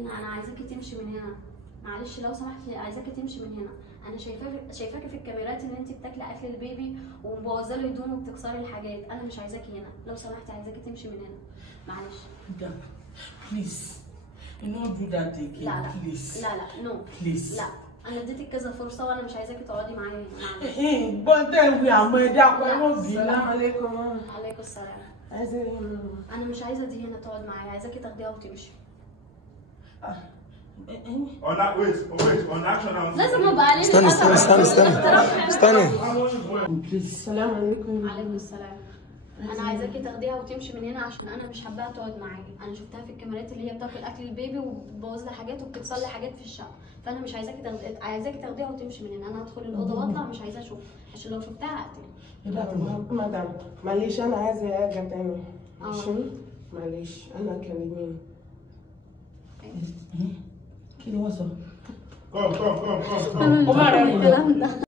هنا، انا عايزاكي تمشي من هنا. معلش لو سمحتي، عايزاكي تمشي من هنا. انا شايفاكي في الكاميرات ان انت بتاكلي اكل البيبي ومبوظه له هدومه وبتكسري الحاجات. انا مش عايزاكي هنا، لو سمحتي عايزاكي تمشي من هنا. معلش. Please. You don't do that again. لا لا please. لا لا نو Please. لا، انا اديتك كذا فرصه وانا مش عايزاكي تقعدي معايا هنا. معلش. But then we are made up. السلام عليكم. عليكم السلام. عايزة ايه؟ انا مش عايزه دي هنا تقعد معايا، عايزاكي تاخديها وتمشي. On that, wait, on action now. لازم ابقى علينا. استني. السلام عليكم. عليكم السلام. انا عايزاكي تاخديها وتمشي من هنا عشان انا مش حاباها تقعد معايا. انا شفتها في الكاميرات اللي هي بتاكل اكل البيبي وبتبوظ لي حاجات وبتكسر لي حاجات في الشقه، فانا مش عايزاكي تاخديها وتمشي من هنا. انا هدخل الاوضه واطلع، مش عايزه اشوفها عشان لو شفتها هقتلها. مدام معلش انا عايزة ارجع تاني. ماشي؟ معلش انا كلميني. Kí ni wọ́n sọ? Come. الكلام ده